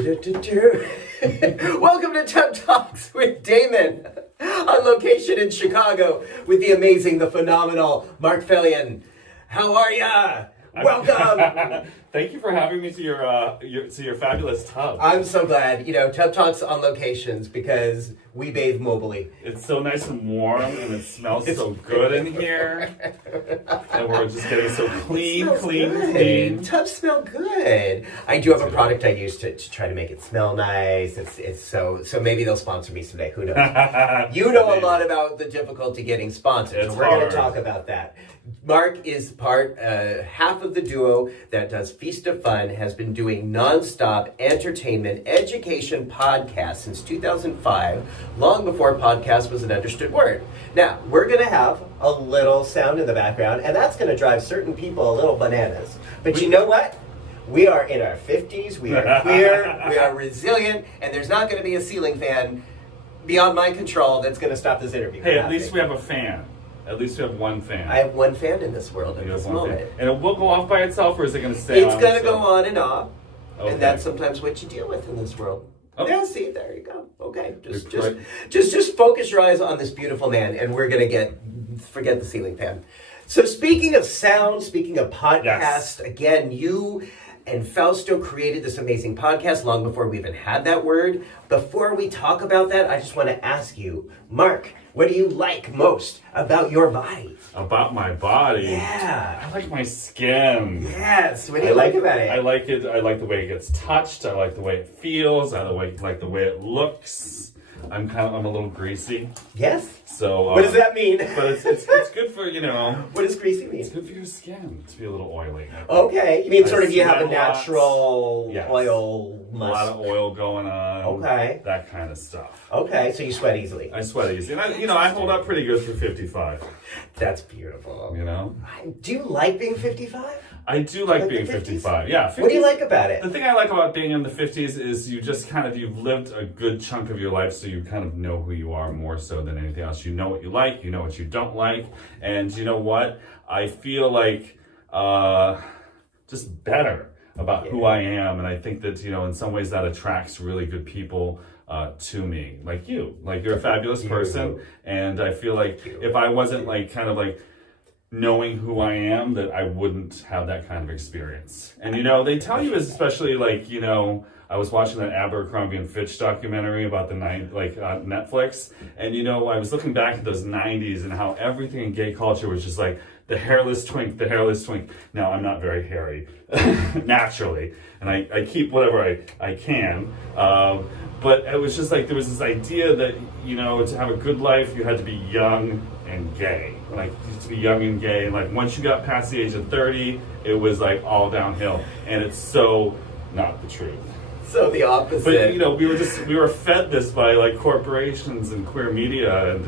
Welcome to Tub Talks with Damon, on location in Chicago with the amazing, the phenomenal Marc Felion. How are ya? Welcome. Thank you for having me to your fabulous tub. I'm so glad. Tub Talks on locations because we bathe mobily. It's so nice and warm, and it smells so good in here. And we're just getting so clean. Tubs smell good. I do have a product I use to try to make it smell nice. It's so maybe they'll sponsor me someday. Who knows? You know a lot about the difficulty getting sponsored. So we're going to talk about that. Marc is half of the duo that does Feast of Fun, has been doing nonstop entertainment education podcasts since 2005, long before podcast was an understood word. Now, we're going to have a little sound in the background, and that's going to drive certain people a little bananas. But you know what? We are in our 50s, we are queer, we are resilient, and there's not going to be a ceiling fan beyond my control that's going to stop this interview. Hey, at least we have a fan. At least we have one fan. I have one fan in this world at this moment. Fan. And it will go off by itself, or is it going to stay on? It's going to go on and off. Okay. And that's sometimes what you deal with in this world. Okay. Yeah, see, there you go. Okay, just focus your eyes on this beautiful man, and we're going to forget the ceiling fan. So speaking of sound, speaking of podcast, Again, you and Fausto created this amazing podcast long before we even had that word. Before we talk about that, I just want to ask you, Marc, what do you like most about your body? About my body? Yeah. I like my skin. Yes. What do you like about it? I like it. I like the way it gets touched. I like the way it feels. I like the way it looks. I'm a little greasy. Yes. So what does that mean? But it's good for, What does greasy mean? It's good for your skin to be a little oily. Okay. You mean sort of you have a natural oil a lot of oil going on. Okay. That kind of stuff. Okay. So you sweat easily. I sweat easy. And I hold up pretty good for 55. That's beautiful. Do you like being 55? I do like being 55. Yeah. 50s, what do you like about it? The thing I like about being in the 50s is you just you've lived a good chunk of your life, so you kind of know who you are more so than anything else. You know what you like, you know what you don't like, and you know what? I feel like just better about who I am, and I think that, in some ways that attracts really good people to me, like you. Like, you're a fabulous person, and I feel like if I wasn't knowing who I am, that I wouldn't have that kind of experience. And they tell you, especially I was watching that Abercrombie and Fitch documentary about the Netflix, and I was looking back at those 90s and how everything in gay culture was just like the hairless twink. Now, I'm not very hairy, naturally, and I keep whatever I can, but it was just there was this idea that, to have a good life, you had to be young and gay. To be young and gay, and once you got past the age of 30, it was all downhill, and it's so not the truth. So the opposite. But we were fed this by corporations and queer media, and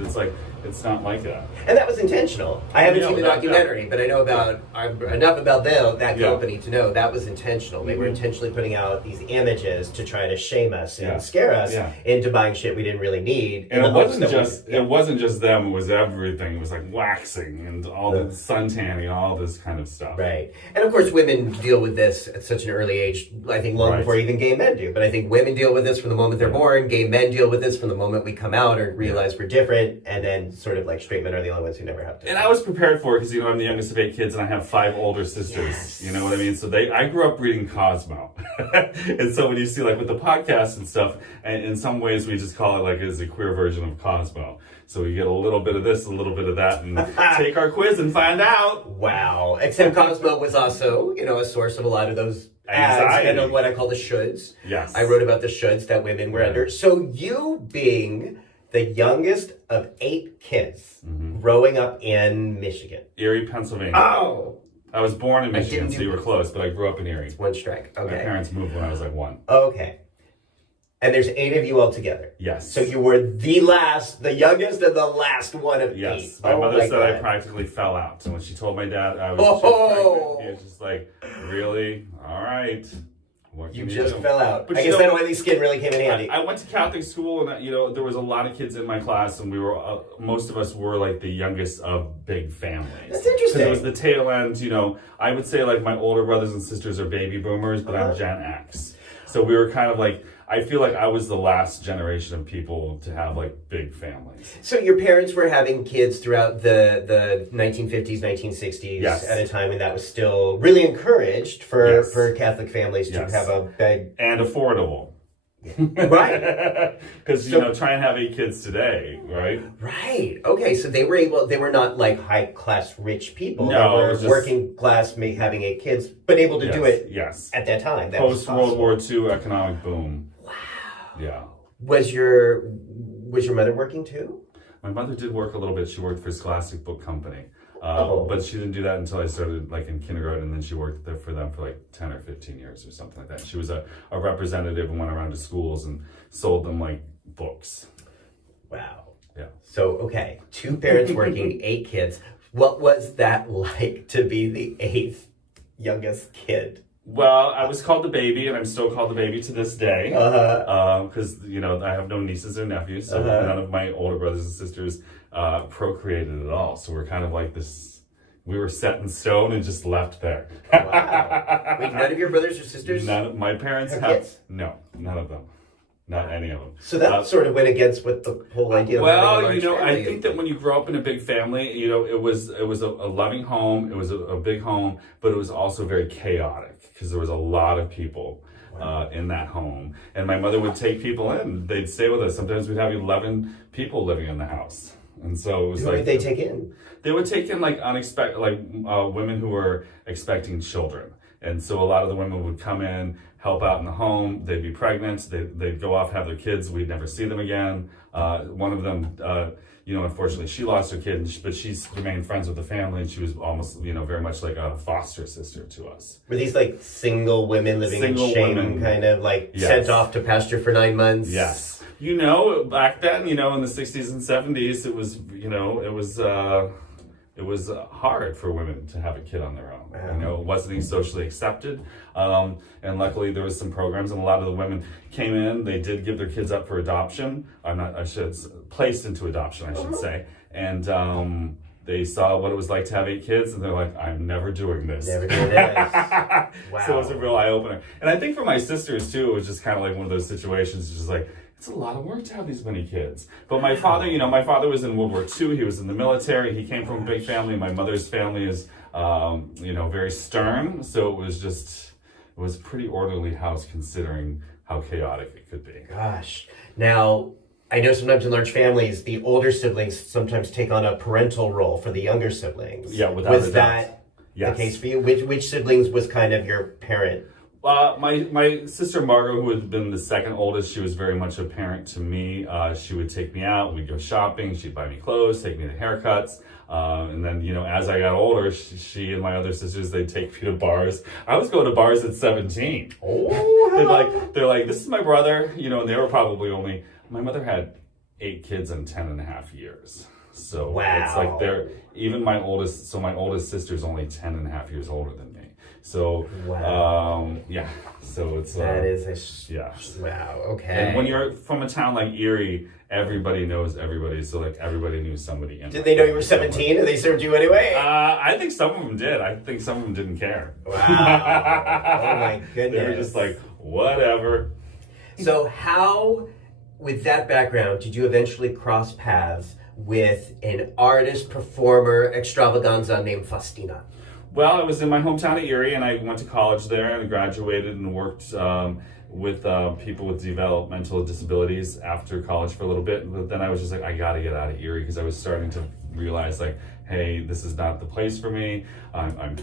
it's not like that. And that was intentional. I haven't seen the documentary, but I know enough about that company to know that was intentional. They were intentionally putting out these images to try to shame us and scare us into buying shit we didn't really need. And it wasn't just them, it was everything. It was waxing and all the sun tanning, all this kind of stuff. Right. And of course women deal with this at such an early age, I think long before even gay men do. But I think women deal with this from the moment they're born, gay men deal with this from the moment we come out or realize we're different, and then sort of straight men are the only ones who never have to. And I was prepared for it because, I'm the youngest of 8 kids and I have 5 older sisters. Yes. You know what I mean? So I grew up reading Cosmo. And so when you see with the podcast and stuff, and in some ways we just call it as a queer version of Cosmo. So we get a little bit of this, a little bit of that, and take our quiz and find out. Wow. Except Cosmo was also, a source of a lot of those anxiety and what I call the shoulds. Yes. I wrote about the shoulds that women were under. So you being the youngest of 8 kids growing up in Michigan. Erie, Pennsylvania. Oh! I was born in Michigan, so you were close, but I grew up in Erie. One strike. Okay. My parents moved when I was 1. Okay. And there's 8 of you all together. Yes. So you were the youngest and the last one of 8. Yes. My mother said I practically fell out. And when she told my dad I was pregnant, he was just really? All right. What you just fell out. But I guess that oily skin really came in handy. I went to Catholic school, and there was a lot of kids in my class, and we were most of us were the youngest of big families. That's interesting. It was the tail end. I would say my older brothers and sisters are baby boomers, but I'm Gen X. So we were kind of like, I feel like I was the last generation of people to have like big families. So your parents were having kids throughout the 1950s, 1960s Yes. at a time when that was still really encouraged for Catholic families to Yes. have a big... And affordable. Right. Because, you know, try and have 8 kids today, right? Right. Okay, so they were not like high-class rich people. No, they it were was just... working class, having 8 kids, but able to do it at that time. That Post World War II economic boom. Wow. Yeah. Was your mother working too? My mother did work a little bit. She worked for Scholastic Book Company. But she didn't do that until I started like in kindergarten, and then she worked there for them for like 10 or 15 years or something like that. She was a representative and went around to schools and sold them like books. Wow. Yeah. So, okay, 2 parents working, 8 kids. What was that like to be the 8th youngest kid? Well, I was called the baby, and I'm still called the baby to this day. Because, you know, I have no nieces or nephews, so none of my older brothers and sisters procreated at all. So we're kind of like this, we were set in stone and just left there. Wow. Wait, none of your brothers or sisters? None of my parents have kids? No, none of them. Not any of them. So that sort of went against what the whole idea of having a large family. I think that when you grow up in a big family, you know, it was a loving home, it was a big home, but it was also very chaotic because there was a lot of people in that home. And my mother would take people in. They'd stay with us. Sometimes we'd have 11 people living in the house. And so it was Who would they take in? They would take in like unexpected, like women who were expecting children. And so a lot of the women would come in, help out in the home. They'd be pregnant. They'd go off, have their kids. We'd never see them again. One of them, you know, unfortunately, she lost her kid, but she's remained friends with the family, and she was almost, you know, very much like a foster sister to us. Were these like single women living in shame, kind of like sent off to pasture for 9 months? Yes. You know, back then, you know, in the 60s and 70s, it was, you know, it was hard for women to have a kid on their own. Wow. You know, it wasn't socially accepted. And luckily there was some programs, and a lot of the women came in, they did give their kids up for adoption. Placed into adoption, I should say. And they saw what it was like to have 8 kids, and they're like, I'm never doing this. Never doing this. Wow. So it was a real eye-opener. And I think for my sisters, too, it was just kind of like one of those situations, just like, it's a lot of work to have these many kids. But my father, you know, my father was in World War II. He was in the military. He came from a big family. My mother's family is, you know, very stern. So it was a pretty orderly house considering how chaotic it could be. Gosh. Now, I know sometimes in large families, the older siblings sometimes take on a parental role for the younger siblings. Yeah, without a doubt. Was that the case for you? Which siblings was kind of your parent? My sister Margot, who had been the second oldest, she was very much a parent to me. She would take me out, we'd go shopping, she'd buy me clothes, take me to haircuts. And then, you know, as I got older, she and my other sisters, they'd take me to bars. I was going to bars at 17. Oh, they're like, this is my brother, you know, and they were probably my mother had 8 kids in 10 and a half years. So it's like my oldest sister's only 10 and a half years older than me. So, so it's... that is wow, okay. And when you're from a town like Erie, everybody knows everybody, so like everybody knew somebody. Did they know you were 17 and they served you anyway? I think some of them did. I think some of them didn't care. Wow. Oh my goodness. They were just like, whatever. So how, with that background, did you eventually cross paths with an artist, performer, extravaganza named Faustina? Well, I was in my hometown of Erie, and I went to college there and graduated and worked with people with developmental disabilities after college for a little bit. But then I was just like, I got to get out of Erie, because I was starting to realize, like, hey, this is not the place for me. I'm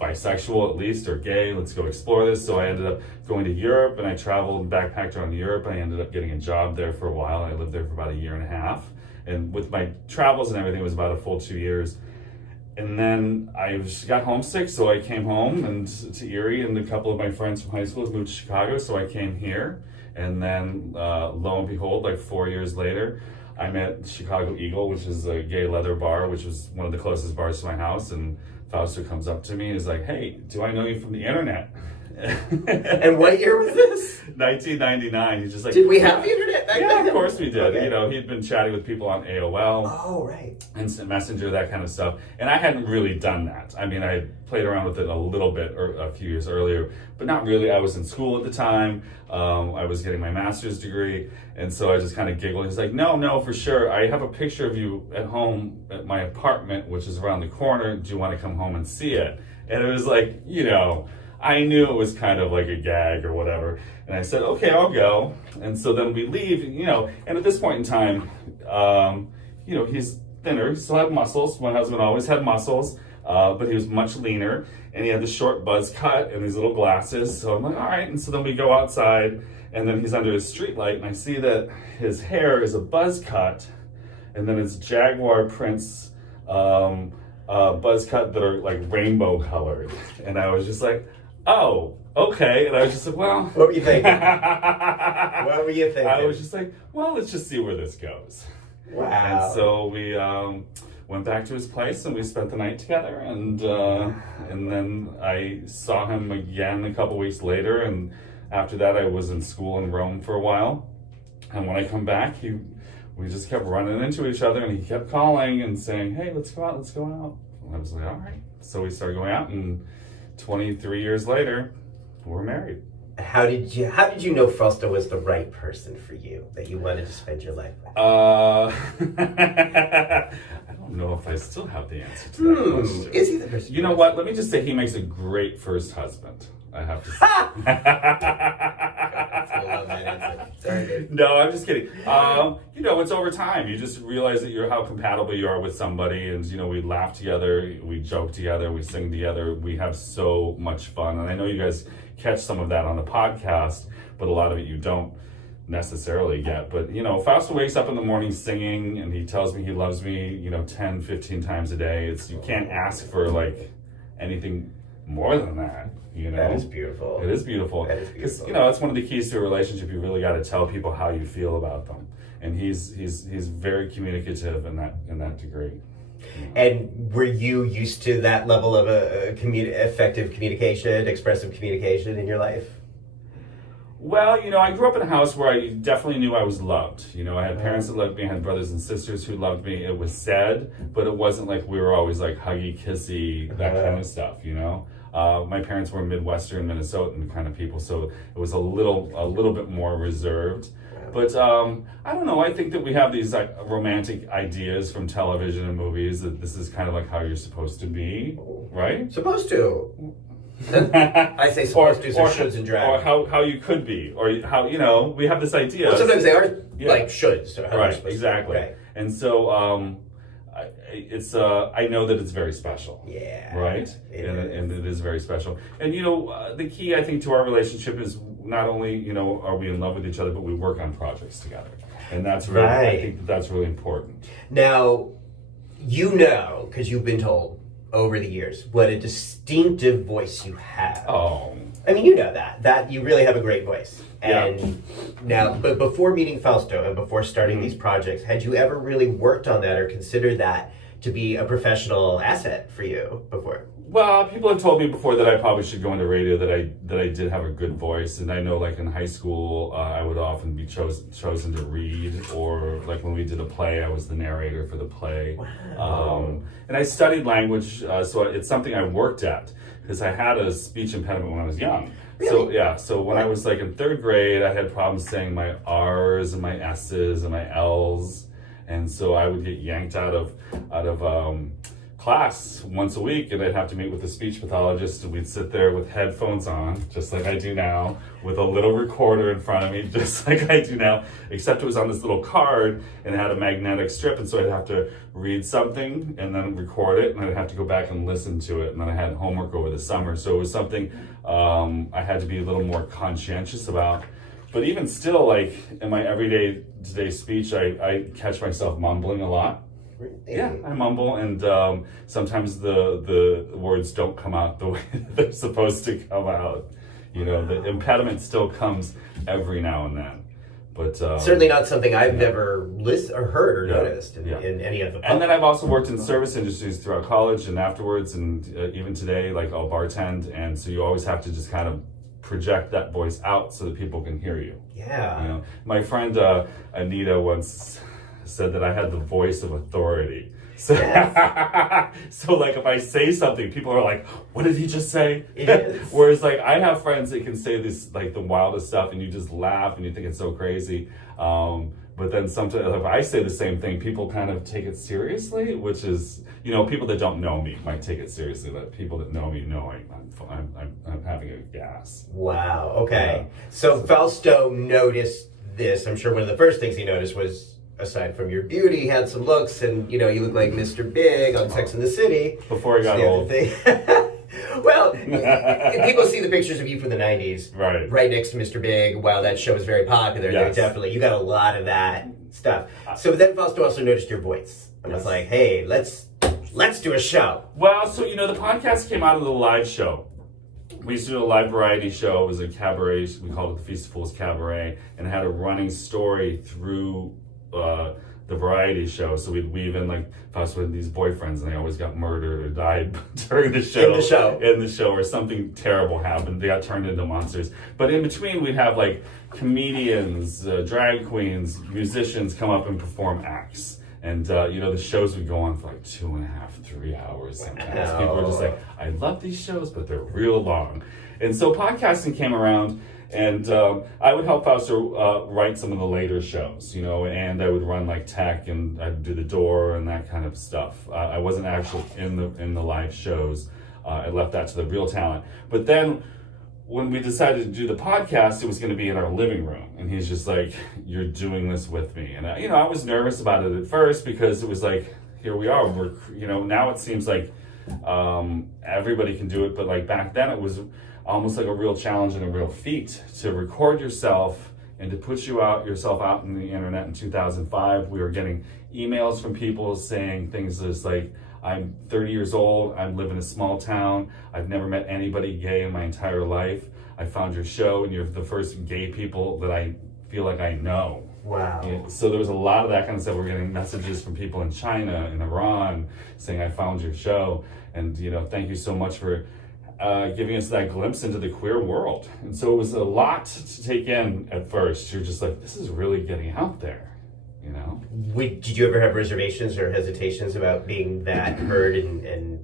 bisexual at least, or gay. Let's go explore this. So I ended up going to Europe, and I traveled and backpacked around Europe. I ended up getting a job there for a while. I lived there for about 1.5 years. And with my travels and everything, it was about a full 2 years. And then I got homesick, so I came home and to Erie, and a couple of my friends from high school moved to Chicago, so I came here. And then, lo and behold, like 4 years later, I met Chicago Eagle, which is a gay leather bar, which was one of the closest bars to my house. And Fausto comes up to me and is like, hey, do I know you from the internet? And what year was this? 1999. He's just like, did we have the internet met back then? Of course we did. Okay. You know, he'd been chatting with people on AOL. Oh, right. Instant Messenger, that kind of stuff. And I hadn't really done that. I mean, I had played around with it a little bit a few years earlier, but not really. I was in school at the time. I was getting my master's degree. And so I just kind of giggled. He's like, no, for sure. I have a picture of you at home at my apartment, which is around the corner. Do you want to come home and see it? And it was like, you know, I knew it was kind of like a gag or whatever. And I said, okay, I'll go. And so then we leave, you know, and at this point in time, you know, he's thinner. He still had muscles. My husband always had muscles, but he was much leaner. And he had the short buzz cut and these little glasses. So I'm like, all right. And so then we go outside, and then he's under his street light, and I see that his hair is a buzz cut, and then it's jaguar prints, buzz cut that are like rainbow colored. And I was just like, oh, okay. And I was just like, well. What were you thinking? What were you thinking? I was just like, well, let's just see where this goes. Wow. And so we went back to his place and we spent the night together. And then I saw him again a couple weeks later. And after that, I was in school in Rome for a while. And when I come back, we just kept running into each other, and he kept calling and saying, hey, let's go out. And I was like, all right. So we started going out, and 23 years later, we're married. How did you know Fausto was the right person for you, that you wanted to spend your life with? I don't know if I still have the answer to that question. Is he the person? You know what? Let me just say he makes a great first husband. I have to say. I love that answer. Sorry, dude. No, I'm just kidding. You know, it's over time. You just realize that how compatible you are with somebody, and you know, we laugh together, we joke together, we sing together, we have so much fun. And I know you guys catch some of that on the podcast, but a lot of it you don't necessarily get. But you know, Fausto wakes up in the morning singing, and he tells me he loves me, you know, 10, 15 times a day. You can't ask for like anything more than that. You know? That is beautiful. It is beautiful. That is beautiful. Because, you know, that's one of the keys to a relationship. You really got to tell people how you feel about them. And he's very communicative in that degree. And were you used to that level of effective communication, expressive communication in your life? Well, you know, I grew up in a house where I definitely knew I was loved. You know, I had parents that loved me, I had brothers and sisters who loved me. It was said, but it wasn't like we were always like huggy, kissy, that kind of stuff, you know? My parents were Midwestern, Minnesotan kind of people, so it was a little bit more reserved. But I don't know, I think that we have these like romantic ideas from television and movies that this is kind of like how you're supposed to be, right? Supposed to. I say supposed to, so shoulds and drags. Or how you could be, or how, you know, we have this idea. Well, sometimes they are like shoulds. So right, exactly. Okay. And so I know that it's very special. Yeah. Right? And it is very special. And, you know, the key, I think, to our relationship is not only, you know, are we in love with each other, but we work on projects together. And that's really, right. I think that's really important. Now, you know, because you've been told over the years, what a distinctive voice you have. Oh. I mean, you know that you really have a great voice. And now, but before meeting Fausto and before starting these projects, had you ever really worked on that or considered that to be a professional asset for you before? Well, people have told me before that I probably should go into radio, that I did have a good voice. And I know, like, in high school, I would often be chosen to read, or like when we did a play, I was the narrator for the play. Wow. And I studied language, so it's something I worked at, because I had a speech impediment when I was young. Really? So when I was like in third grade, I had problems saying my R's and my S's and my L's. And so I would get yanked out of class once a week, and I'd have to meet with a speech pathologist, and we'd sit there with headphones on, just like I do now, with a little recorder in front of me, just like I do now, except it was on this little card, and it had a magnetic strip, and so I'd have to read something, and then record it, and then I'd have to go back and listen to it, and then I had homework over the summer, so it was something I had to be a little more conscientious about. But even still, like, in my everyday today speech, I catch myself mumbling a lot. Yeah, I mumble, and sometimes the words don't come out the way they're supposed to come out. You know, the impediment still comes every now and then. But certainly not something I've ever listened or heard or noticed in any of the public. And then I've also worked in service industries throughout college and afterwards, and even today, like I'll bartend, and so you always have to just kind of project that voice out so that people can hear you. Yeah. You know, my friend Anita once said that I had the voice of authority. So, Yes. so like if I say something, people are like, "What did he just say?" It is. Whereas like I have friends that can say this like the wildest stuff, and you just laugh and you think it's so crazy. But then sometimes if I say the same thing, people kind of take it seriously, which is, you know, people that don't know me might take it seriously. But people that know me know I'm having a gas. Wow. Okay. Yeah. So Fausto noticed this. I'm sure one of the first things he noticed was, aside from your beauty, handsome looks, and you know, you look like Mr. Big on Sex and the City. Before I got old. Well, people see the pictures of you from the 90s, right next to Mr. Big. While that show was very popular, yes. you got a lot of that stuff. So then Fausto also noticed your voice and was like, "Hey, let's do a show." Well, so you know, the podcast came out of the live show. We used to do a live variety show. It was a cabaret. We called it the Feast of Fools Cabaret, and it had a running story through the variety show. So we'd weave in like Fausto had these boyfriends, and they always got murdered or died during the show. In the show, or something terrible happened. They got turned into monsters. But in between, we'd have like comedians, drag queens, musicians come up and perform acts. And, you know, the shows would go on for like 2.5, 3 hours sometimes. Wow. People were just like, "I love these shows, but they're real long." And so podcasting came around, and I would help Fausto write some of the later shows, you know, and I would run like tech, and I'd do the door and that kind of stuff. I wasn't actually in the live shows. I left that to the real talent. But then when we decided to do the podcast, it was going to be in our living room. And he's just like, "You're doing this with me." And, you know, I was nervous about it at first because it was like, here we are. We're, you know, now it seems like everybody can do it. But like back then, it was almost like a real challenge and a real feat to record yourself and to put yourself out in the internet. In 2005, we were getting emails from people saying things as like, "I'm 30 years old, I live in a small town, I've never met anybody gay in my entire life. I found your show and you're the first gay people that I feel like I know." Wow. Yeah, so there was a lot of that kind of stuff. We're getting messages from people in China and Iran saying, "I found your show, and you know, thank you so much for giving us that glimpse into the queer world." And so it was a lot to take in at first. You're just like, this is really getting out there, you know? Did you ever have reservations or hesitations about being that heard and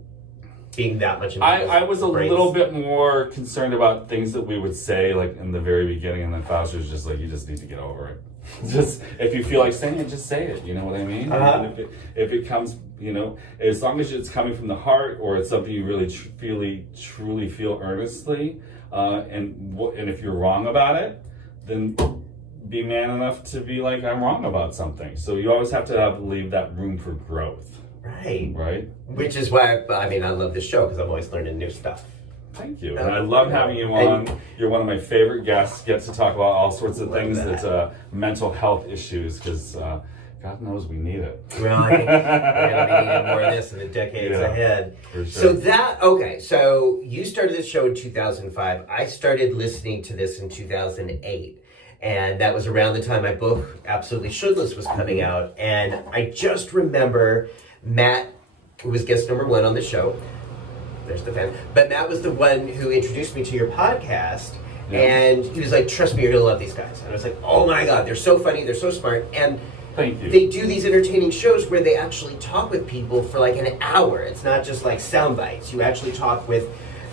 being that much involved? I was a little bit more concerned about things that we would say like in the very beginning, and then Fausto was just like, "You just need to get over it. Just if you feel like saying it, just say it." You know what I mean? Uh-huh. And if it comes, you know, as long as it's coming from the heart, or it's something you really truly feel earnestly, and if you're wrong about it, then be man enough to be like, "I'm wrong about something." So you always have to leave that room for growth. Right. Which is why I love this show, because I'm always learning new stuff. Thank you. And I love having you on. You're one of my favorite guests. Get to talk about all sorts of things that mental health issues, because God knows we need it. Well, we're going to be needing more of this in the decades ahead. For sure. So you started this show in 2005. I started listening to this in 2008. And that was around the time my book, Absolutely Shoulдлess, was coming out. And I just remember Matt, who was guest number 1 on the show. There's the fan. But Matt was the one who introduced me to your podcast. Yeah. And he was like, "Trust me, you're going to love these guys." And I was like, "Oh my God, they're so funny. They're so smart." And thank you. They do these entertaining shows where they actually talk with people for like an hour. It's not just like sound bites. You actually talk with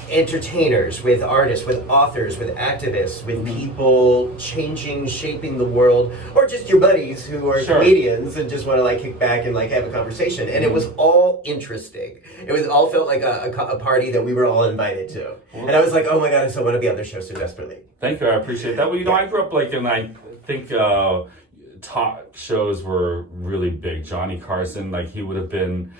entertainers, with artists, with authors, with activists, with people shaping the world, or just your buddies who are comedians and just want to like kick back and like have a conversation. And it was all interesting. It all felt like a party that we were all invited to. And I was like, "Oh my God, I still want to be on their show so desperately." Thank you, I appreciate that. Well, you know, I grew up like, and I think talk shows were really big. Johnny Carson, like he would have been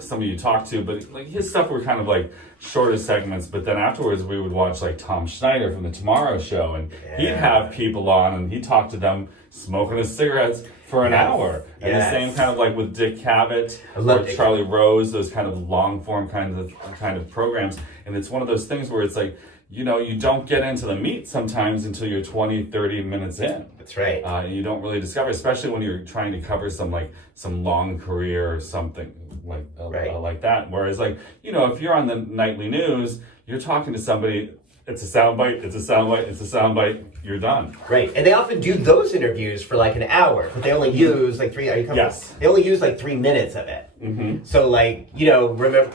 somebody you talked to, but like his stuff were kind of like shorter segments. But then afterwards, we would watch like Tom Schneider from the Tomorrow Show, and he'd have people on, and he'd talk to them smoking his cigarettes for an hour. And the same kind of like with Dick Cavett or Charlie Rose, those kind of long form kind of programs. And it's one of those things where it's like, you know, you don't get into the meat sometimes until you're 20, 30 minutes in. That's right. And you don't really discover, especially when you're trying to cover some long career or something like that. Whereas like, you know, if you're on the nightly news, you're talking to somebody it's a soundbite, it's a soundbite, it's a soundbite, you're done. Right. And they often do those interviews for like an hour, but they only use like 3, are you coming? Yes. They only use like 3 minutes of it. Mm-hmm. So like, remember,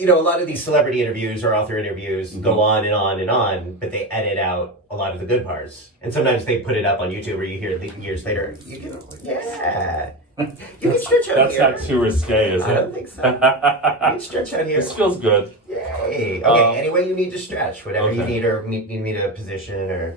a lot of these celebrity interviews or author interviews go on and on and on, but they edit out a lot of the good parts. And sometimes they put it up on YouTube where you hear years later, you can stretch out That's here. not too risque, is it? I don't think so. You can stretch out here. This feels good. Yay. Okay, any way you need to stretch, whatever you need, or you need a position, or,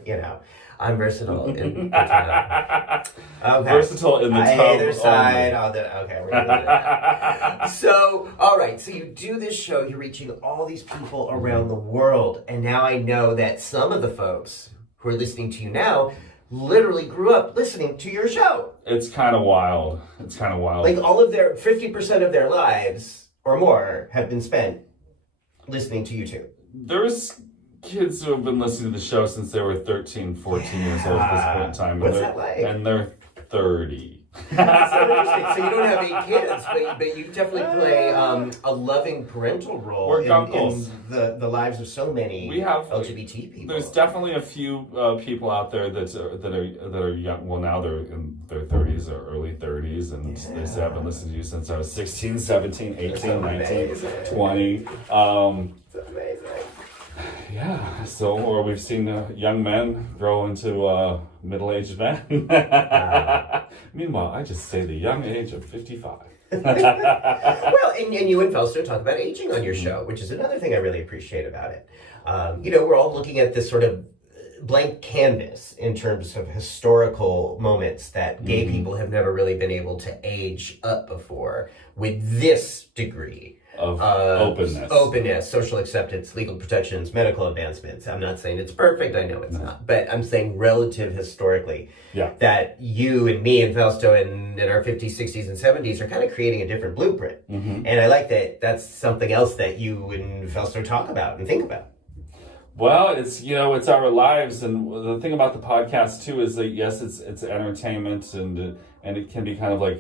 I'm versatile in okay. Versatile in the either side. Okay, we're gonna do that. So, all right. So you do this show. You're reaching all these people around the world, and now I know that some of the folks who are listening to you now literally grew up listening to your show. It's kind of wild. Like all of their 50% of their lives or more have been spent listening to you two. There's kids who have been listening to the show since they were 13, 14 years old at this point in time. What's that like? And they're 30. That's so interesting. So you don't have 8 kids, but you definitely play a loving parental role We're in the lives of so many LGBT people. There's definitely a few people out there that are young. Well, now they're in their 30s or early 30s, and they say, I've been listening to you since I was 16, 17, 18, 19, 20. It's amazing. Yeah, or we've seen young men grow into middle-aged men. Meanwhile, I just say the young age of 55. Well, and you and Fausto talk about aging on your show, which is another thing I really appreciate about it. We're all looking at this sort of blank canvas in terms of historical moments that gay people have never really been able to age up before with this degree of openness, social acceptance, legal protections, medical advancements. I'm not saying it's perfect. I know it's not, but I'm saying relative historically, that you and me and Fausto in our 50s, 60s, and 70s are kind of creating a different blueprint. Mm-hmm. And I like that. That's something else that you and Fausto talk about and think about. Well, it's our lives, and the thing about the podcast too is that yes, it's entertainment, and it can be kind of like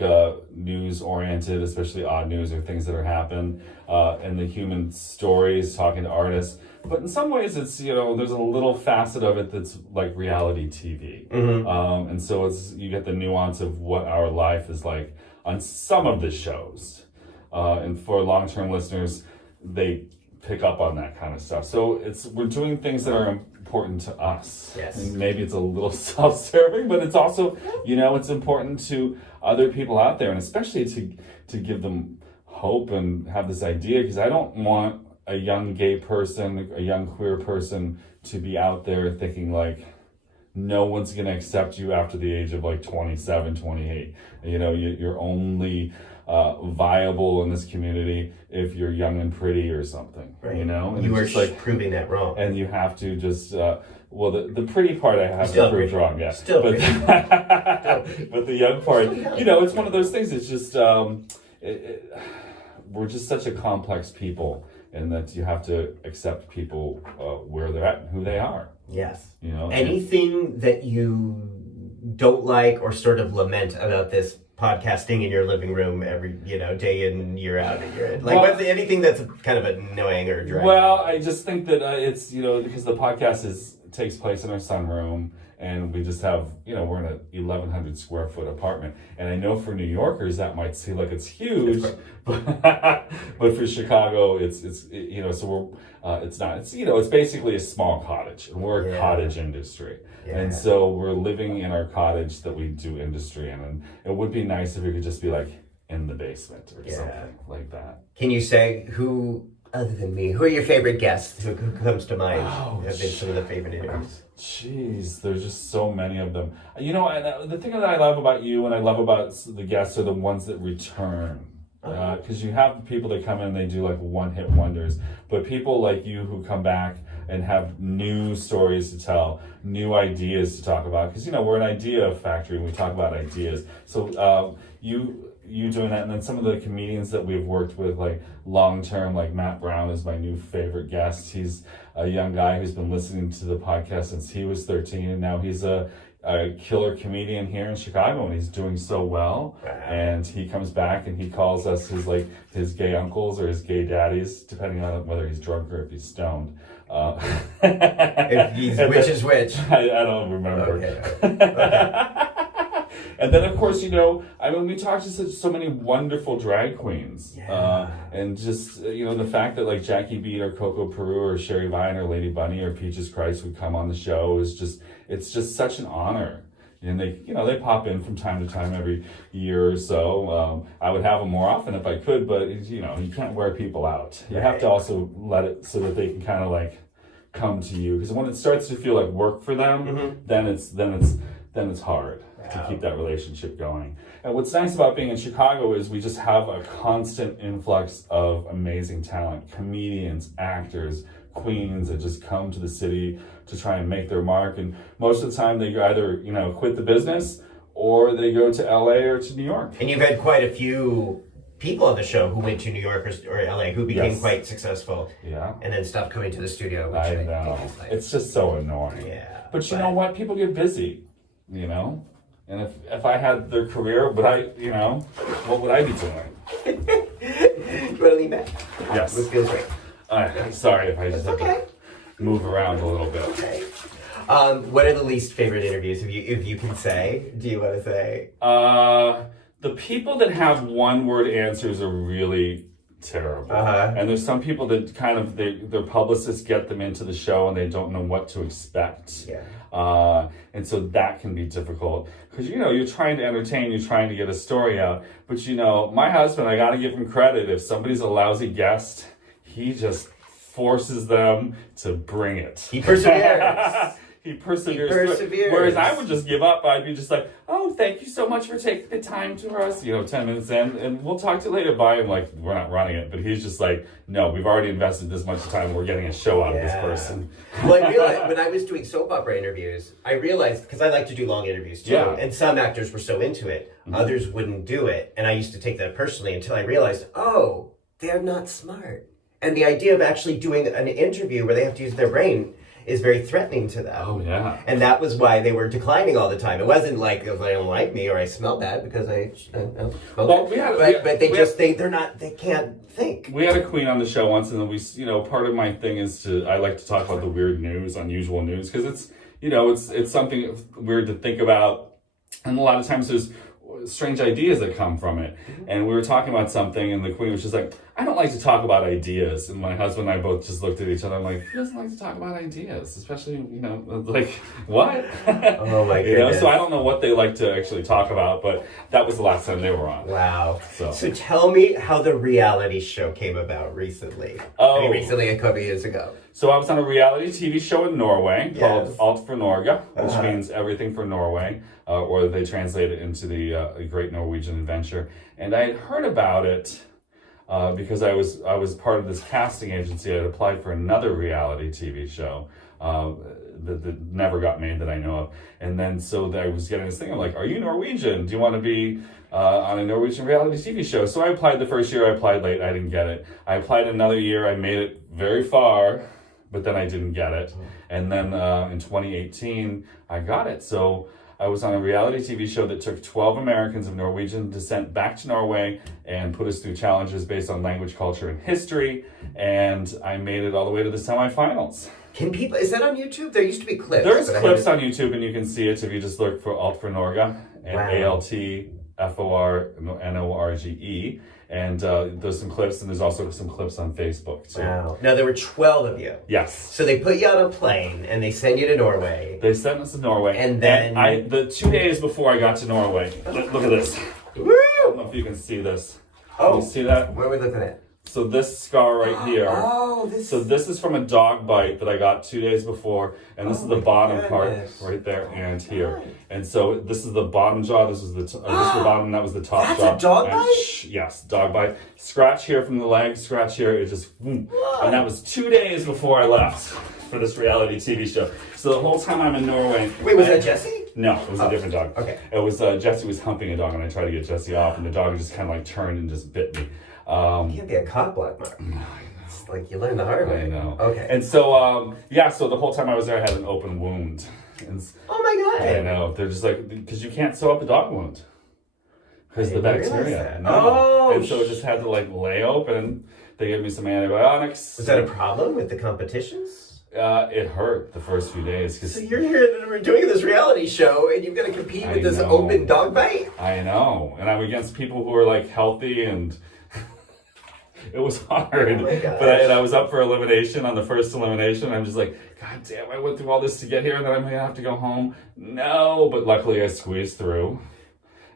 news oriented, especially odd news or things that are happening, and the human stories, talking to artists. But in some ways, it's there's a little facet of it that's like reality TV, and so you get the nuance of what our life is like on some of the shows, and for long-term listeners, they pick up on that kind of stuff. So we're doing things that are important to us. Yes. And maybe it's a little self-serving, but it's also, it's important to other people out there, and especially to give them hope and have this idea, because I don't want a young gay person, a young queer person to be out there thinking like, no one's going to accept you after the age of like 27, 28. You're only viable in this community if you're young and pretty or something, right. And you are just like proving that wrong, and you have to just the pretty part I have still to prove wrong, yeah. Still but but the young part, it's one of those things. It's just we're just such a complex people, and that you have to accept people where they're at and who they are. Yes. Anything that you don't like or sort of lament about this podcasting in your living room every day in, year out and year in, like what's anything that's kind of annoying or dry? Well, I just think that it's because the podcast takes place in our sunroom, and we just have we're in a 1,100 square foot apartment, and I know for New Yorkers that might seem like it's huge, but for Chicago it's so we're it's not, it's basically a small cottage, and we're a cottage industry. Yeah. And so we're living in our cottage that we do industry in, and it would be nice if we could just be like in the basement or something like that. Can you say who, other than me, who are your favorite guests? Who comes to mind? Have been some of the favorite interviews? Jeez, there's just so many of them. And the thing that I love about you and I love about the guests are the ones that return. Because you have people that come in and they do like one-hit wonders, but people like you who come back and have new stories to tell, new ideas to talk about, because we're an idea factory and we talk about ideas. So you doing that, and then some of the comedians that we've worked with, like long-term, like Matt Brown is my new favorite guest. He's a young guy who's been listening to the podcast since he was 13, and now he's a killer comedian here in Chicago, and he's doing so well. Wow. And he comes back and he calls us his gay uncles or his gay daddies, depending on whether he's drunk or if he's stoned. Which is which? I don't remember. Okay. And then, of course, we talked to so many wonderful drag queens. Yeah. And just, the fact that like Jackie Beat or Coco Peru or Sherry Vine or Lady Bunny or Peaches Christ would come on the show it's just such an honor. And they pop in from time to time every year or so. I would have them more often if I could, but you can't wear people out. You have to also let it so that they can kind of like come to you, because when it starts to feel like work for them, then it's hard to keep that relationship going. And what's nice about being in Chicago is we just have a constant influx of amazing talent, comedians, actors, queens that just come to the city to try and make their mark. And most of the time they either, quit the business or they go to LA or to New York. And you've had quite a few people on the show who went to New York or LA who became quite successful. Yeah. And then stopped coming to the studio. Which I know. It's just so annoying. Yeah. But you know what? People get busy, And if I had their career, what would I be doing? You want to lean back? Yes. This feels great. Sorry if I just have to move around a little bit. Okay. What are the least favorite interviews, if you can say? Do you want to say? The people that have one-word answers are really terrible. And there's some people that kind of, their publicists get them into the show and they don't know what to expect. Yeah. And so that can be difficult. Because, you're trying to entertain, you're trying to get a story out. But, my husband, I got to give him credit. If somebody's a lousy guest, he just forces them to bring it. He perseveres. He perseveres. Whereas I would just give up. I'd be just like, oh, thank you so much for taking the time to us. 10 minutes in, and we'll talk to you later. Bye. I'm like, we're not running it. But he's just like, no, we've already invested this much time. We're getting a show out of this person. Well, I realized when I was doing soap opera interviews, I realized, because I like to do long interviews too, and some actors were so into it, others wouldn't do it. And I used to take that personally until I realized, oh, they're not smart. And the idea of actually doing an interview where they have to use their brain is very threatening to them. Oh, yeah. And that was why they were declining all the time. It wasn't like if they don't like me or I smell bad because I they can't think. We had a queen on the show once, and then part of my thing is I like to talk about the weird news, unusual news, because it's something weird to think about. And a lot of times there's strange ideas that come from it. And we were talking about something, and the queen was just like, I don't like to talk about ideas. And my husband and I both just looked at each other. I'm like, who doesn't like to talk about ideas? Especially, like, what? Oh my goodness. So I don't know what they like to actually talk about, but that was the last time they were on. Wow. So tell me how the reality show came about recently. Recently, a couple years ago. So I was on a reality TV show in Norway called Alt For Norge, which means everything for Norway, or they translate it into the Great Norwegian Adventure. And I had heard about it because I was part of this casting agency. I had applied for another reality TV show that never got made that I know of. And then so I was getting this thing. I'm like, are you Norwegian? Do you want to be on a Norwegian reality TV show? So I applied the first year. I applied late. I didn't get it. I applied another year. I made it very far, but then I didn't get it. And then in 2018, I got it. So I was on a reality TV show that took 12 Americans of Norwegian descent back to Norway and put us through challenges based on language, culture, and history. And I made it all the way to the semifinals. Is that on YouTube? There used to be clips. There's clips on YouTube, and you can see it if you just look for Alt For Norge and ALTFORNORGE. And there's some clips, and there's also some clips on Facebook, too. Wow. Now, there were 12 of you. Yes. So they put you on a plane, and they send you to Norway. They sent us to Norway. And then... the 2 days before I got to Norway, look at this. Woo! I don't know if you can see this. Oh. Can you see that? Where are we looking at? So this scar right here. This is from a dog bite that I got 2 days before, and this is the bottom part right there and here. And so this is the bottom jaw. This was the bottom. That was the top jaw. That's a dog bite? Yes, dog bite. Scratch here from the leg. Scratch here. It just and that was 2 days before I left for this reality TV show. So the whole time I'm in Norway. Wait, was that Jesse? No, it was a different dog. Okay. It was Jesse was humping a dog, and I tried to get Jesse off, and the dog just kind of like turned and just bit me. You can't be a cock block, Mark. It's like you learn the hard way. I know. Okay. And so, so the whole time I was there, I had an open wound. And, oh my God. I know. They're just like, because you can't sew up a dog wound. Because of the bacteria. No. Oh. And so it just had to like lay open. They gave me some antibiotics. Was that a problem with the competitions? It hurt the first few days. So you're here and we're doing this reality show and you've got to compete with this open dog bite? I know. And I'm against people who are like healthy and it was hard. Oh my gosh. But I was up for elimination on the first elimination. I'm just like, God damn, I went through all this to get here and then I'm going to have to go home. No, but luckily I squeezed through.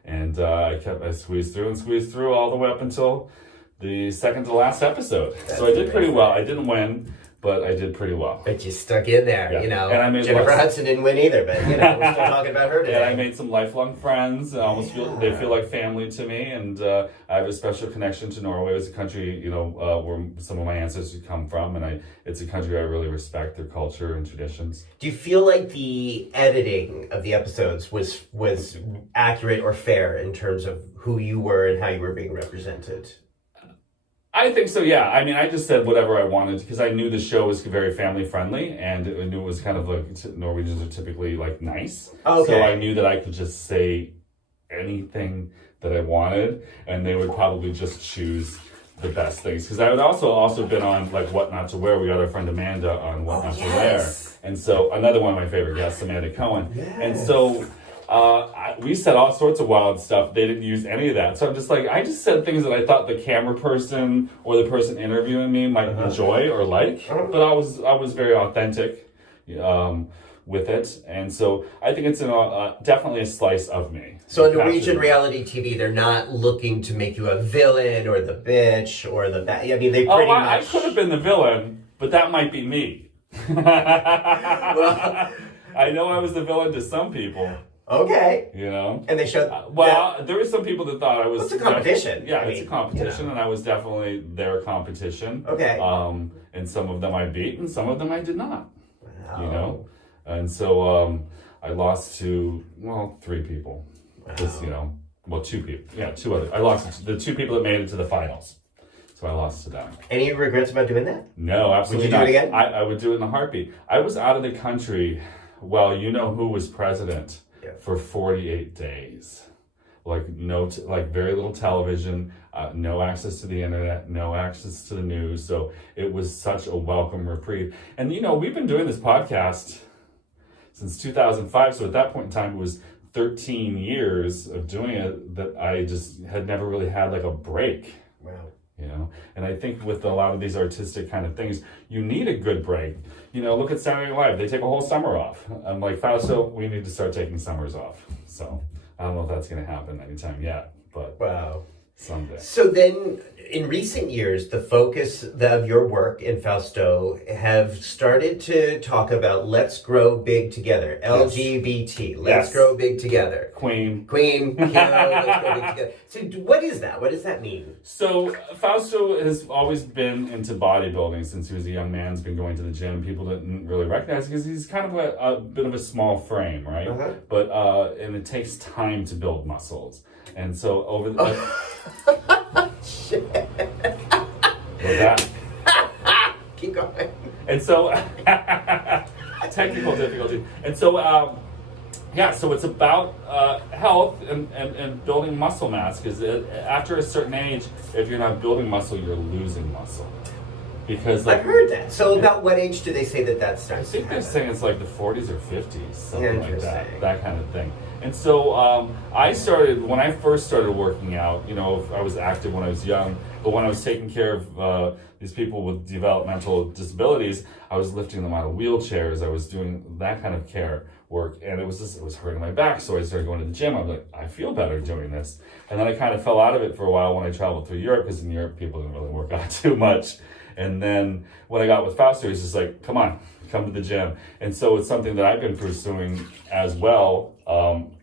And I squeezed through all the way up until the second to last episode. So I did pretty well. I didn't win, but I did pretty well. But you stuck in there, yeah. you know. And I made Jennifer Hudson didn't win either, but you know, we're still talking about her today. And I made some lifelong friends. They feel like family to me, and I have a special connection to Norway. It's a country, you know, where some of my ancestors come from, and it's a country I really respect their culture and traditions. Do you feel like the editing of the episodes was accurate or fair in terms of who you were and how you were being represented? I think so, yeah. I mean, I just said whatever I wanted because I knew the show was very family friendly and I knew it was kind of like Norwegians are typically like nice. Okay. So I knew that I could just say anything that I wanted and they would probably just choose the best things. Because I would also been on like What Not to Wear. We got our friend Amanda on What Not to Wear. And so another one of my favorite guests, Amanda Cohen. Yes. And so we said all sorts of wild stuff. They didn't use any of that. So I'm just like, I just said things that I thought the camera person or the person interviewing me might enjoy or like. But I was very authentic with it. And so I think it's definitely a slice of me. So in Norwegian reality TV, they're not looking to make you a villain or the bitch or the bad. I mean, they pretty much... I could have been the villain, but that might be me. Well, I know I was the villain to some people. Okay. You know? And they showed... there were some people that thought I was... It's a competition. It's a competition, and I was definitely their competition. Okay. And some of them I beat, and some of them I did not. Wow. You know? And so I lost to, 3 people. Wow. Just, 2 people. Yeah, 2 others. I lost the 2 people that made it to the finals. So I lost to them. Any regrets about doing that? No, absolutely not. Would you do it again? I would do it in a heartbeat. I was out of the country while you know who was president for 48 days. Like very little television, no access to the internet, no access to the news. So it was such a welcome reprieve. And we've been doing this podcast since 2005. So at that point in time, it was 13 years of doing it that I just had never really had like a break. Wow. And I think with a lot of these artistic kind of things, you need a good break. Look at Saturday Night Live. They take a whole summer off. I'm like, Fausto, we need to start taking summers off. So I don't know if that's going to happen anytime yet, but someday. So then in recent years, the focus of your work in Fausto have started to talk about let's grow big together. LGBT, let's grow big together. Queen, let's grow big together. So what is that? What does that mean? So Fausto has always been into bodybuilding since he was a young man. He's been going to the gym. People didn't really recognize him because he's kind of a bit of a small frame, right? But and it takes time to build muscles. And so over the... Shit. That. Keep going. And so... technical difficulty. And so, so it's about health and building muscle mass. Because after a certain age, if you're not building muscle, you're losing muscle. Because I've heard that. So about what age do they say that starts? I think they're saying it's like the 40s or 50s, something like that kind of thing. And so when I first started working out, I was active when I was young, but when I was taking care of these people with developmental disabilities, I was lifting them out of wheelchairs. I was doing that kind of care work, and it was hurting my back. So I started going to the gym. I'm like, I feel better doing this. And then I kind of fell out of it for a while when I traveled through Europe, because in Europe people didn't really work out too much. And then when I got with Fausto, he's just like, come on, come to the gym. And so it's something that I've been pursuing as well,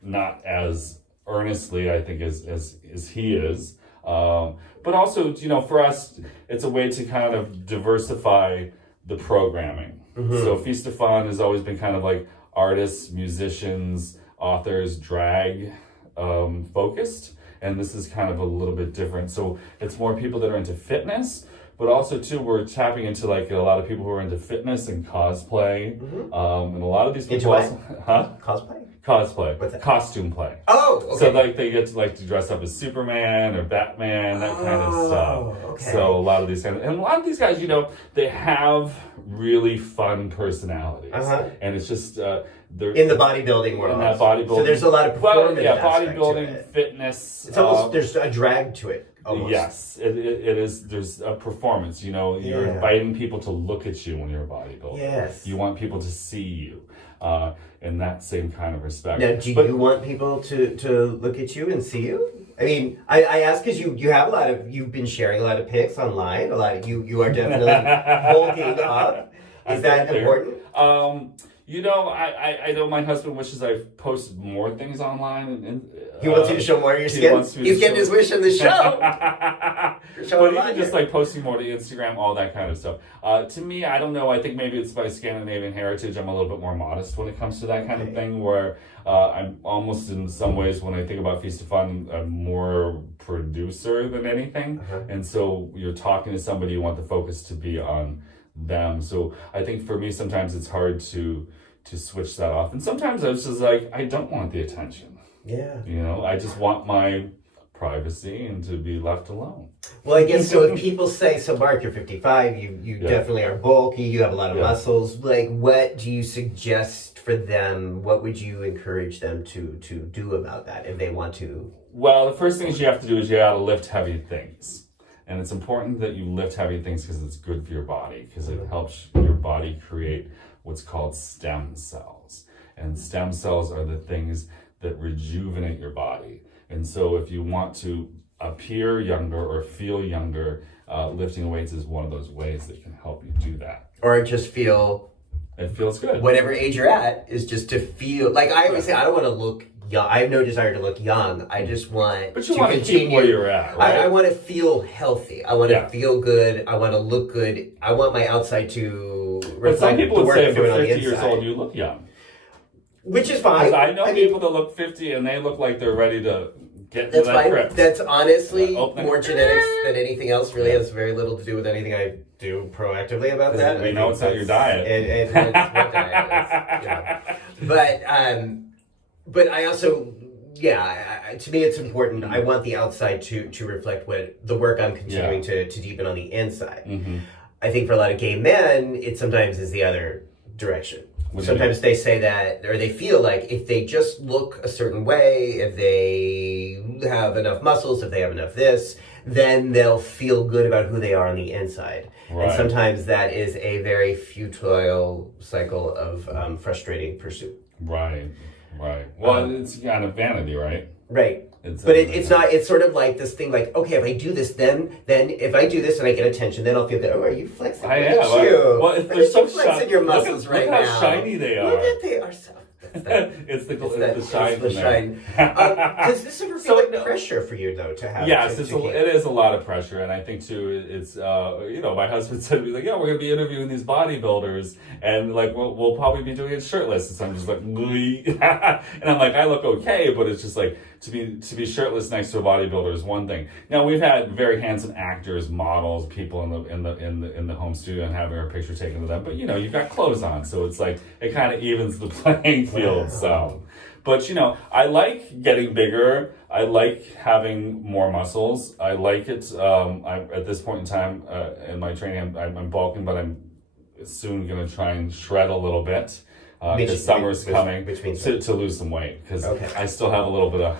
not as earnestly, I think, as he is. But also, for us, it's a way to kind of diversify the programming. So Feast of Fun has always been kind of like artists, musicians, authors, drag focused. And this is kind of a little bit different. So it's more people that are into fitness. But also, too, we're tapping into like a lot of people who are into fitness and cosplay. And a lot of these people... Cosplay? Cosplay. What's that? Costume play. Oh, okay. So like they get to dress up as Superman or Batman, that kind of stuff. Okay. So a lot of these guys, and a lot of these guys, they have really fun personalities, and it's just they're in the bodybuilding world. In that bodybuilding, so there's a lot of performance. bodybuilding, fitness. It's almost there's a drag to it. Almost. Yes, it is. There's a performance. You're inviting people to look at you when you're a bodybuilder. Yes. You want people to see you in that same kind of respect. Now, do you want people to look at you and see you? I mean, I ask because you have you've been sharing a lot of pics online. You are definitely bulking up. Is that important? I know my husband wishes I posted more things online, and he wants you to show more of your skin. He's getting his wish in the show. But even just like posting more to Instagram, all that kind of stuff. To me, I don't know. I think maybe it's my Scandinavian heritage. I'm a little bit more modest when it comes to that kind of thing. Where I'm almost in some ways, when I think about Feast of Fun, I'm more producer than anything. And so you're talking to somebody, you want the focus to be on them. So I think for me, sometimes it's hard to switch that off. And sometimes I was just like, I don't want the attention. Yeah. I just want my privacy and to be left alone. Well, I guess so. If people say, so Mark, you're 55, you definitely are bulky, you have a lot of muscles. Like, what do you suggest for them? What would you encourage them to do about that if they want to? Well, the first thing you have to do is you got to lift heavy things. And it's important that you lift heavy things because it's good for your body, because it helps your body create what's called stem cells. And stem cells are the things that rejuvenate your body. And so if you want to appear younger or feel younger, lifting weights is one of those ways that can help you do that. Or just feel... It feels good. Whatever age you're at is just to feel... Like I always say, I don't want to look young. I have no desire to look young. I just want But you want to keep where you're at, right? I want to feel healthy. I want to feel good. I want to look good. I want my outside to reflect But some people would say for 50 years inside. old, you look young. Which is fine. I know people that look 50 and they look like they're ready to get to That's that fine. grip. That's honestly more genetics than anything else. Really has very little to do with anything I do proactively about that. We know it's not your diet. And it's what diet is. But I also, to me it's important. I want the outside to reflect what the work I'm continuing to deepen on the inside. I think for a lot of gay men, it sometimes is the other direction. Sometimes they say that, or they feel like if they just look a certain way, if they have enough muscles, if they have enough this, then they'll feel good about who they are on the inside. Right. And sometimes that is a very futile cycle of frustrating pursuit. Right. Well, it's kind of vanity, right? Right. It's not, it's sort of like this thing like, okay, if I do this, then if I do this and I get attention, then I'll feel good. Oh, are you flexing? I am. Well, if they're so flexing your muscles right now. Look how shiny they are. Look at they are so. It's the shine. The shine. Does this ever feel like pressure for you though to have? Yes, it is a lot of pressure, and I think too it's my husband said to me like, yeah, we're gonna be interviewing these bodybuilders, and like we'll probably be doing it shirtless, and so I'm just like, and I'm like, I look okay, but it's just like to be shirtless next to a bodybuilder is one thing. Now we've had very handsome actors, models, people in the home studio and having our picture taken with them, but you've got clothes on, so it's like it kind of evens the playing field. So, but I like getting bigger. I like having more muscles. I like it. At this point in time in my training, I'm bulking, but I'm soon going to try and shred a little bit because summer's coming to lose some weight because I still have a little bit of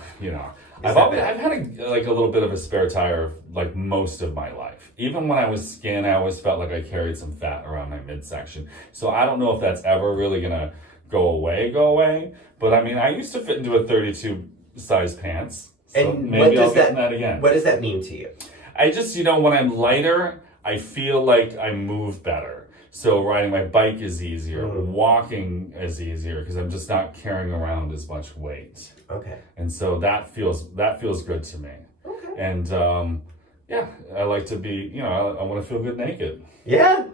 I've had a little bit of a spare tire like most of my life. Even when I was skinny, I always felt like I carried some fat around my midsection. So I don't know if that's ever really gonna go away. But I mean, I used to fit into a 32 size pants. So and maybe I'll get in that again. What does that mean to you? I just, when I'm lighter, I feel like I move better. So riding my bike is easier. Walking is easier because I'm just not carrying around as much weight. Okay. And so that feels good to me. Okay. And I like to be, I want to feel good naked. Yeah.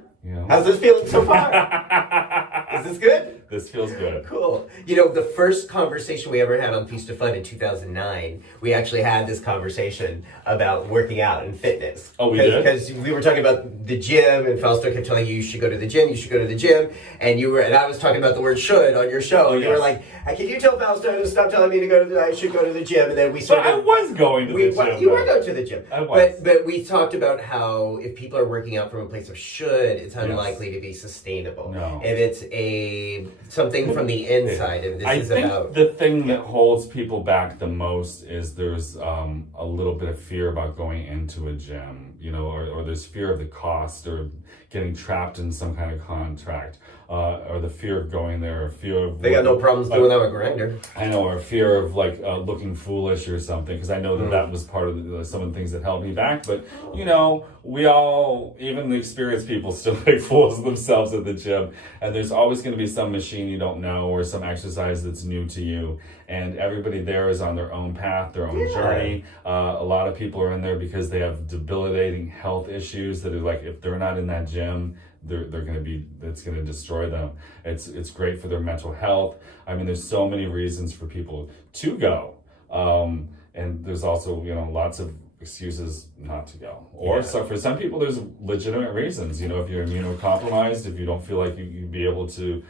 How's this feeling so far? Is this good? This feels good. Cool. You know, the first conversation we ever had on Feast of Fun in 2009, we actually had this conversation about working out and fitness. Oh, we did? Because we were talking about the gym, and Fausto kept telling you should go to the gym, and I was talking about the word should on your show, and you were like, can you tell Fausto to stop telling me I should go to the gym, and then we sort of... I was going to the gym. You were going to the gym. I was. But we talked about how if people are working out from a place of should, it's unlikely to be sustainable. No. If it's something from the inside, if this is about... I think the thing that holds people back the most is there's a little bit of fear about going into a gym, you know, or there's fear of the cost, or getting trapped in some kind of contract, or the fear of going there, or fear of... They got no problems doing that with Grindr. I know, or fear of looking foolish or something, because I know that was part of some of the things that held me back. But, you know, we all, even the experienced people, still make fools of themselves at the gym. And there's always going to be some machine you don't know, or some exercise that's new to you. And everybody there is on their own path, their own journey. A lot of people are in there because they have debilitating health issues that are like, if they're not in that gym, they're going to be, it's going to destroy them. It's great for their mental health. I mean, there's so many reasons for people to go. And there's also, you know, lots of excuses not to go. Or so for some people, there's legitimate reasons. You know, if you're immunocompromised, if you don't feel like you'd be able to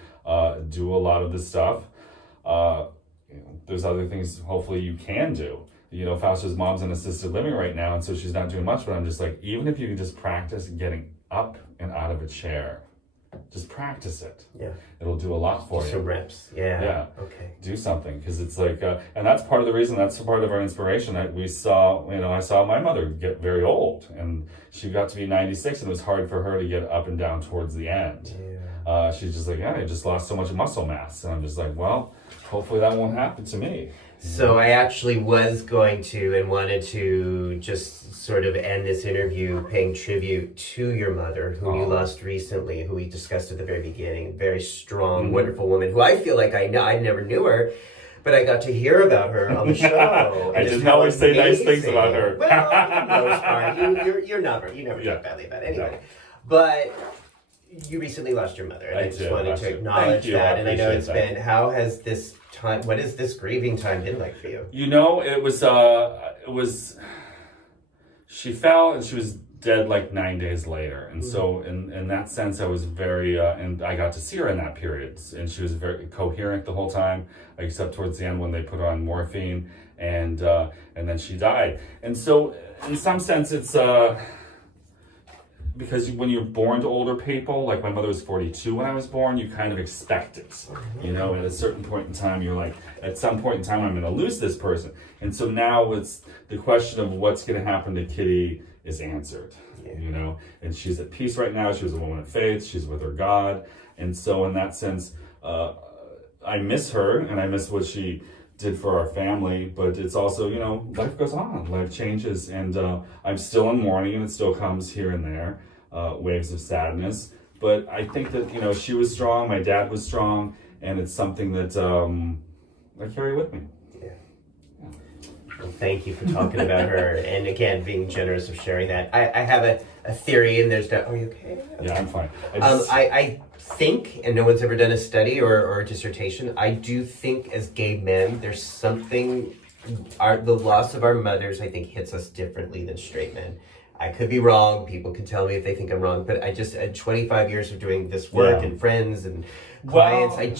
do a lot of this stuff, you know, there's other things hopefully you can do. You know, Fausto's mom's in assisted living right now, and so she's not doing much, but I'm just like, even if you can just practice getting up and out of a chair, just practice it. Yeah. It'll do a lot for you. Some reps. Yeah. Yeah. Okay. Do something, because it's like, and that's part of the reason, that's part of our inspiration that we saw, you know, I saw my mother get very old, and she got to be 96, and it was hard for her to get up and down towards the end. Yeah. She's just like, I just lost so much muscle mass. And I'm just like, well, hopefully that won't happen to me. So I actually was going to and wanted to just sort of end this interview paying tribute to your mother, whom you lost recently, who we discussed at the very beginning. Very strong, wonderful woman who I feel like I never knew her, but I got to hear about her on the show. I didn't always say nice things about her. Well, for the most part, you never talk badly about anybody. No. But you recently lost your mother, and I just wanted to acknowledge that. And I know it's been, how has this time, what has this grieving time been like for you? You know, it was, she fell and she was dead like 9 days later. And so in that sense, I was very, and I got to see her in that period. And she was very coherent the whole time, except towards the end when they put her on morphine, and then she died. And so in some sense, it's, because when you're born to older people, like my mother was 42 when I was born, you kind of expect it. You know, at a certain point in time, you're like, at some point in time, I'm going to lose this person. And so now it's the question of what's going to happen to Kitty is answered, you know, and she's at peace right now. She was a woman of faith. She's with her God. And so in that sense, I miss her, and I miss what she did for our family, but it's also, you know, life goes on, life changes, and I'm still in mourning, and it still comes here and there, waves of sadness, but I think that, you know, she was strong, my dad was strong, and it's something that I carry with me. Well, thank you for talking about her, and again, being generous of sharing that. I have a theory, and there's no... Are you okay? Yeah, I'm fine. I think, and no one's ever done a study or a dissertation, I do think as gay men, there's something... the loss of our mothers, I think, hits us differently than straight men. I could be wrong. People can tell me if they think I'm wrong, but I just had 25 years of doing this work and friends and clients. I'm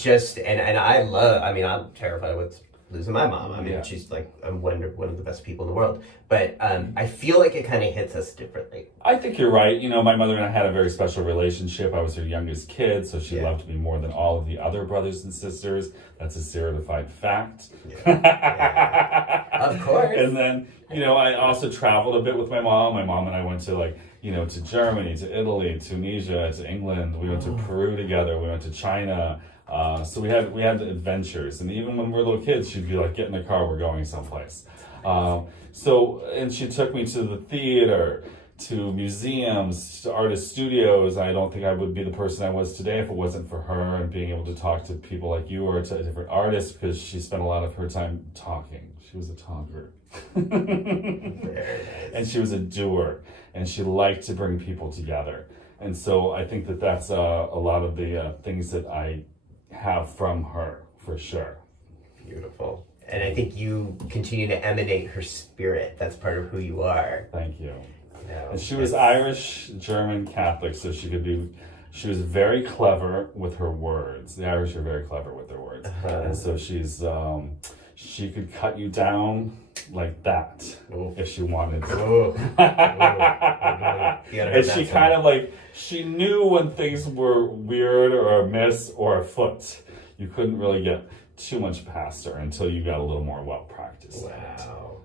terrified with losing my mom. I mean, she's like, I'm one of the best people in the world. But I feel like it kind of hits us differently. I think you're right. You know, my mother and I had a very special relationship. I was her youngest kid, so she loved me more than all of the other brothers and sisters. That's a certified fact. Of course. And then, you know, I also traveled a bit with my mom. My mom and I went to to Germany, to Italy, Tunisia, to England. We went to Peru together. We went to China. So we had adventures, and even when we were little kids, she'd be like, "Get in the car, we're going someplace." And she took me to the theater, to museums, to artist studios. I don't think I would be the person I was today if it wasn't for her and being able to talk to people like you or to different artists, because she spent a lot of her time talking. She was a talker. And she was a doer, and she liked to bring people together. And so I think that that's a lot of the things that I have from her, for sure. Beautiful. And I think you continue to emanate her spirit. That's part of who you are. Thank you. No, and she was Irish, German Catholic, so she was very clever with her words. The Irish are very clever with their words. And so she could cut you down like that if she wanted to. And she kind of like, she knew when things were weird or amiss or afoot. You couldn't really get too much past her until you got a little more well practiced. Wow.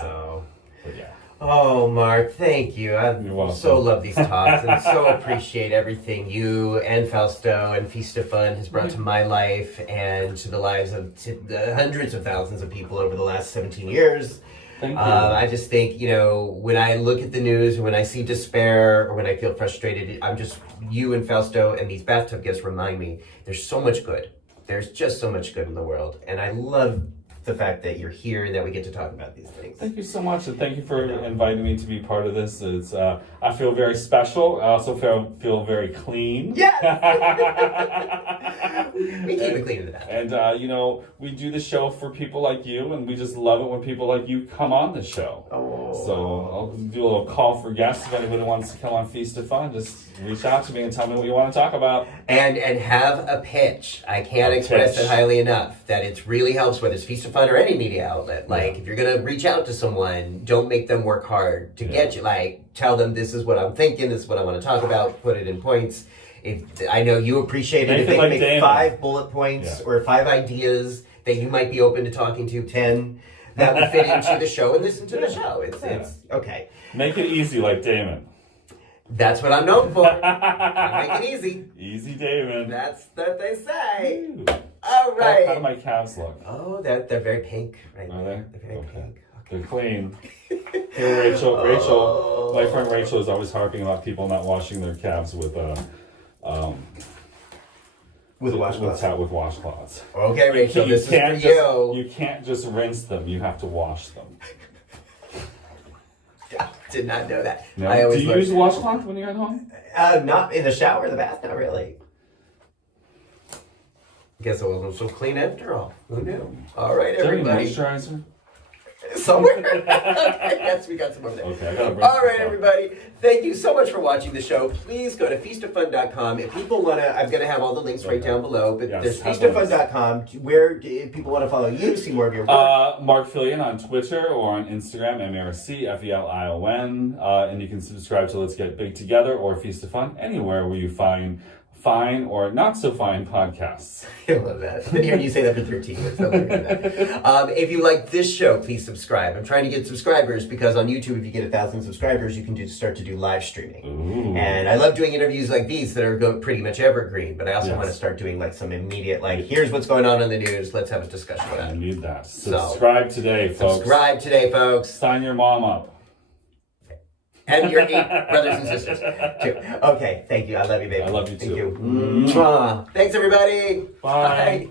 So, but yeah. Oh, Marc, thank you. I so love these talks and so appreciate everything you and Fausto and Feast of Fun has brought to my life and to the lives of the hundreds of thousands of people over the last 17 years. Thank you. I just think, when I look at the news or when I see despair or when I feel frustrated, you and Fausto and these bathtub guests remind me there's so much good. There's just so much good in the world. And I love the fact that you're here and that we get to talk about these things. Thank you so much, and thank you for inviting me to be part of this. It's I feel very special. I also feel very clean. Yes! We keep it clean in the back. And we do the show for people like you, and we just love it when people like you come on the show. Oh. So I'll do a little call for guests. If anybody wants to come on Feast of Fun, just reach out to me and tell me what you want to talk about. And have a pitch. I can't express it highly enough that it really helps, whether it's Feast of Fun or any media outlet. Like, if you're going to reach out to someone, don't make them work hard to get you. Like, tell them this is what I'm thinking, this is what I want to talk about, put it in points. If I know you appreciate it, if they can make Damon. 5 bullet points or 5 ideas that you might be open to talking to, 10 that would fit into the show and listen to the show. It's okay. Make it easy like Damon. That's what I'm known for. Make it easy. Easy Damon. That's what they say. Ooh. All right. How do my calves look? Oh, they're very pink right Are there. they? They're very pink. Okay. They're clean. Hey, Rachel, my friend Rachel is always harping about people not washing their calves with washcloths. With washcloths. Okay, Rachel, this is for you. You can't just rinse them. You have to wash them. I did not know that. No? Do you use a washcloth when you're at home? Not in the shower, the bath, not really. Guess it wasn't so clean after all. Who knew? All right, everybody. Moisturizer? Somewhere. Okay, yes, we got some over there. Okay, I gotta bring all right, everybody. Thank you so much for watching the show. Please go to feastoffun.com. If people want to, I'm going to have all the links right down below, but there's feastoffun.com where if people want to follow you, see more of your work. Marc Felion on Twitter or on Instagram, MarcFelion. And you can subscribe to Let's Get Big Together or Feast of Fun, anywhere where you find fine or not so fine podcasts. I love that. I've been hearing you say that for 13 years. If you like this show, please subscribe. I'm trying to get subscribers because on YouTube, if you get 1,000 subscribers, you can start to do live streaming. Ooh. And I love doing interviews like these that are pretty much evergreen, but I also want to start doing like some immediate, like, here's what's going on in the news. Let's have a discussion about it. I need that. Subscribe today, folks. Subscribe today, folks. Sign your mom up. And your 8 brothers and sisters, too. Okay, thank you. I love you, baby. I love you, too. Thank you. Mwah. Thanks, everybody. Bye. Bye.